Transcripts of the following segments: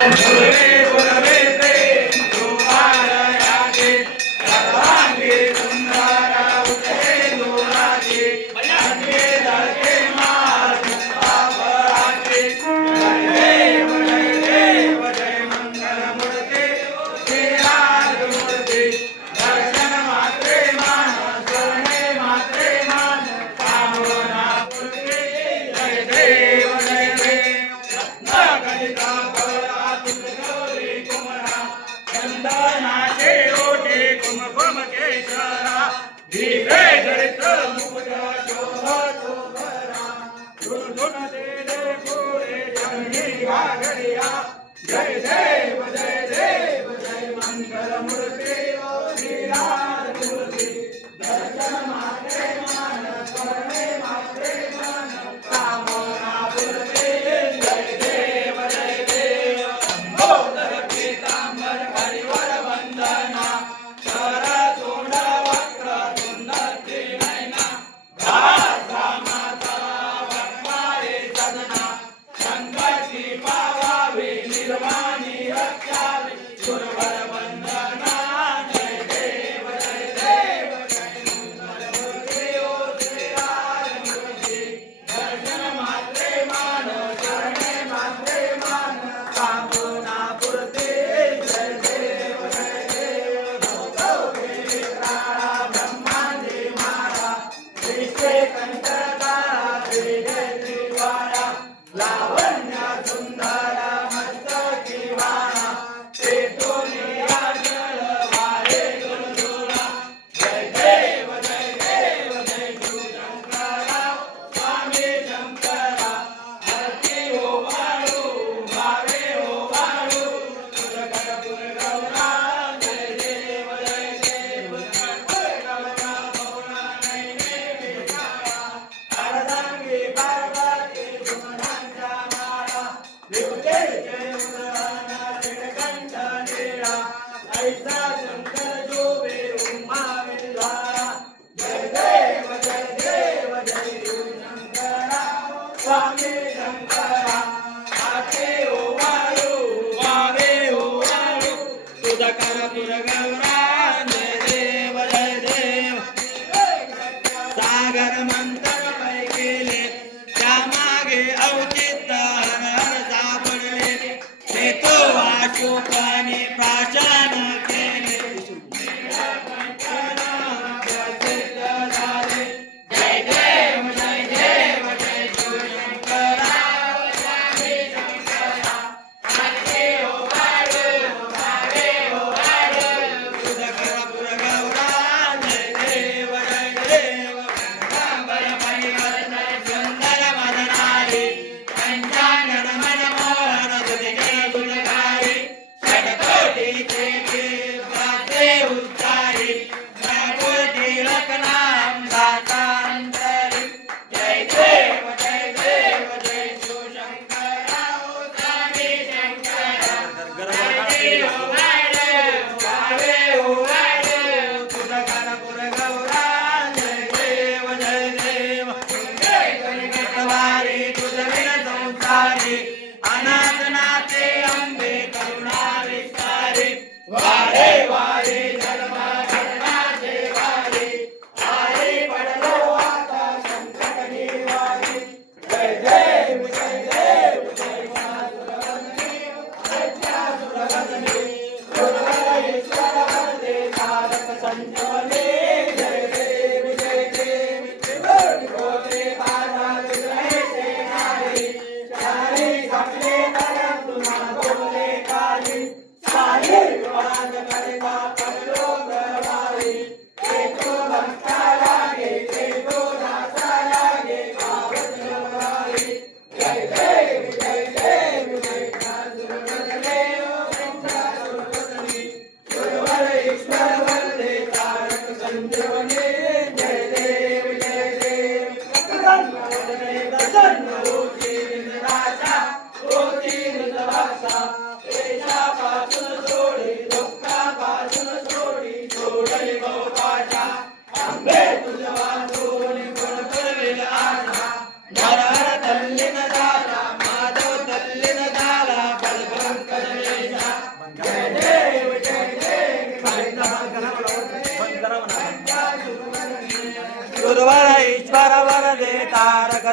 Por धुन दे पूरे जंगी घाघड़िया जय देव जय देव जय मंगल मूर्ति श्री राज मूर्ति दर्शन माते గురగౌర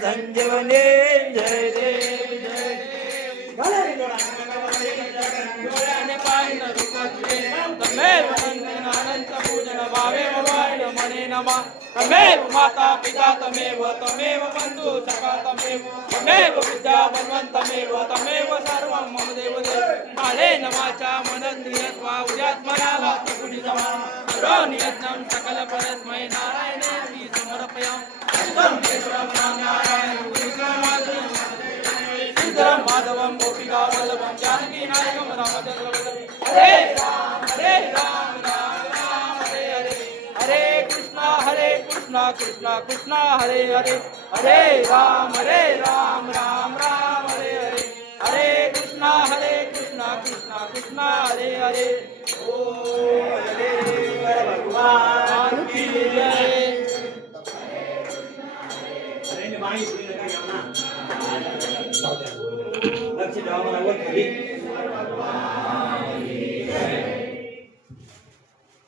संजीवनी, जय देव जय। तमेव माता पिता, तमेव तमेव बंधू सखा, तमेव तमेव विद्या बलवंतमेव तमेव सर्वं मम देव देव। काले नमाच्या मनंद्रियत्वा उद्यात्मनावा त्रिगुणी समान नियत्नं सकल परस्मै नारायणे। हरे राम हरे राम राम राम हरे हरे हरे कृष्णा हरे कृष्णा कृष्णा कृष्णा हरे हरे हरे राम हरे राम राम राम हरे हरे हरे कृष्णा हरे कृष्णा कृष्णा कृष्णा हरे हरे भगवान की जय पाणी पुरी नका यांना लक्ष द्यावा मला वर खाली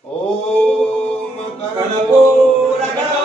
ओम कनकोरा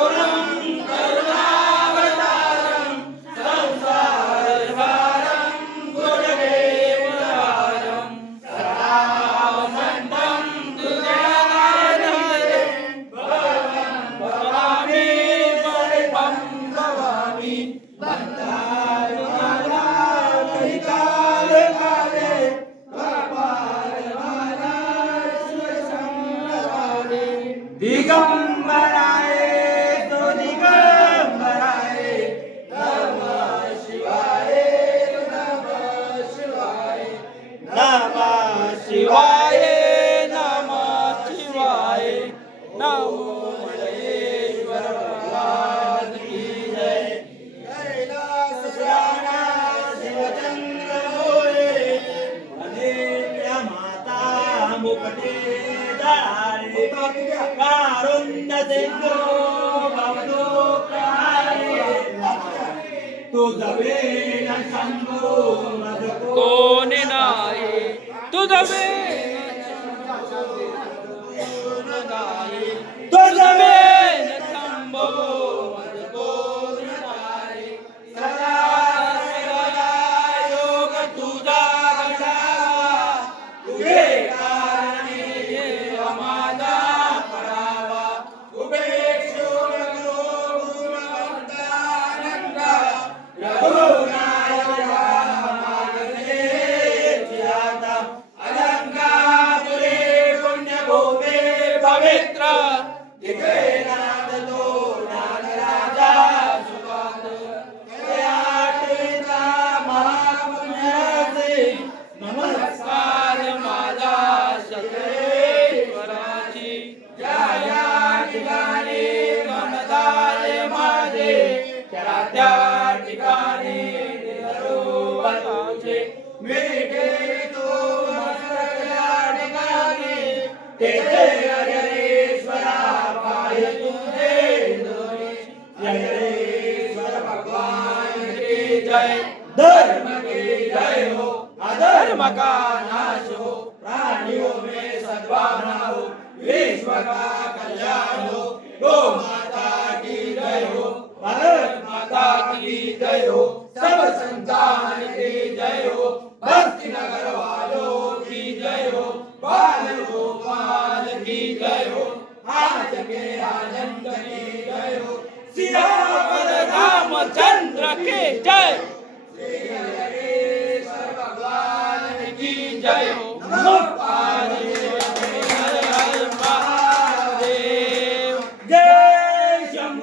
तुझ वेळ शंभू मज कोणी नाही तुझं वेण देवरूपाचे ठिकाणी तेथे पाय तुझे भगवान की जय धर्म की जय हो अधर्म का नाश हो प्राणियों में सद्भावना हो विश्व का कल्याण हो गो माता की जय हो भारत माता की जय हो सब জন্ম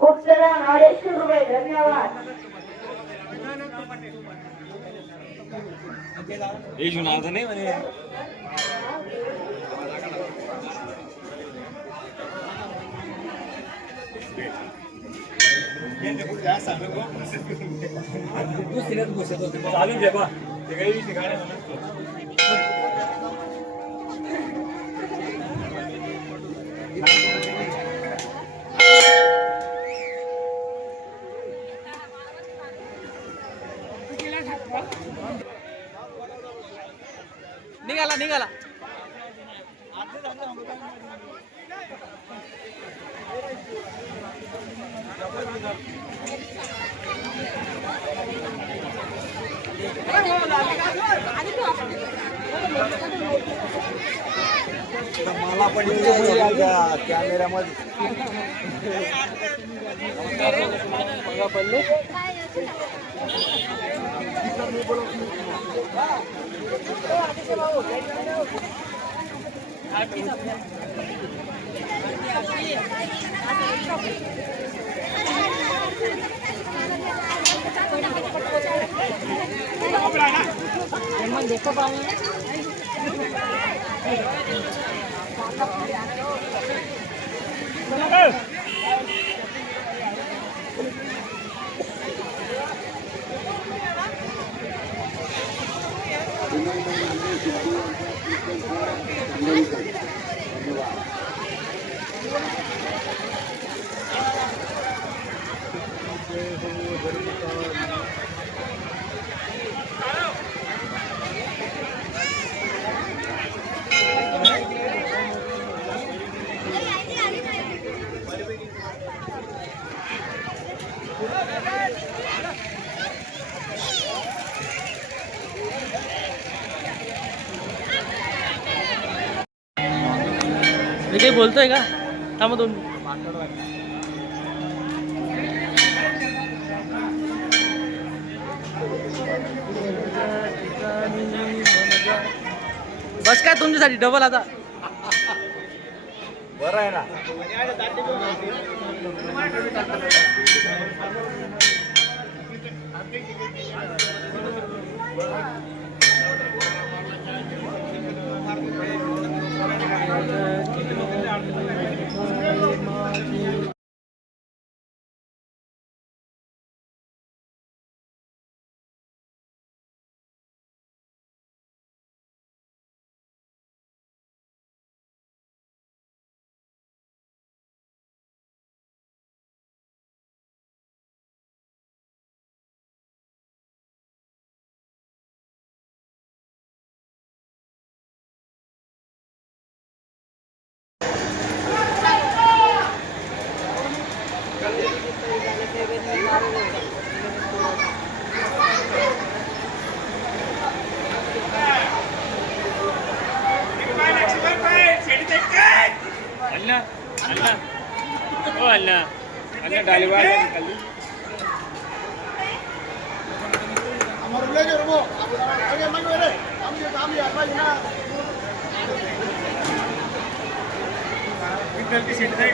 ઉપસલામ અઢીસો રૂપિયા ધન્યવાદ એ શું નામ છે નહીં મને ચાલુ છે બા તે કઈ રીતે ગાડે निघाला निघाला मला पण कॅमेऱ्यामध्ये देखो पाऊंगा 네. मी काही बोलतोय का? थांबा दोन बस काय तुमच्यासाठी? डबल आता. बरं आहे ना. అన్న అన్న డెలివరీ కలిసి हमारे ले जो रहो अरे मैं मेरे हम ये काम यार भाई ना विंटर की सीट है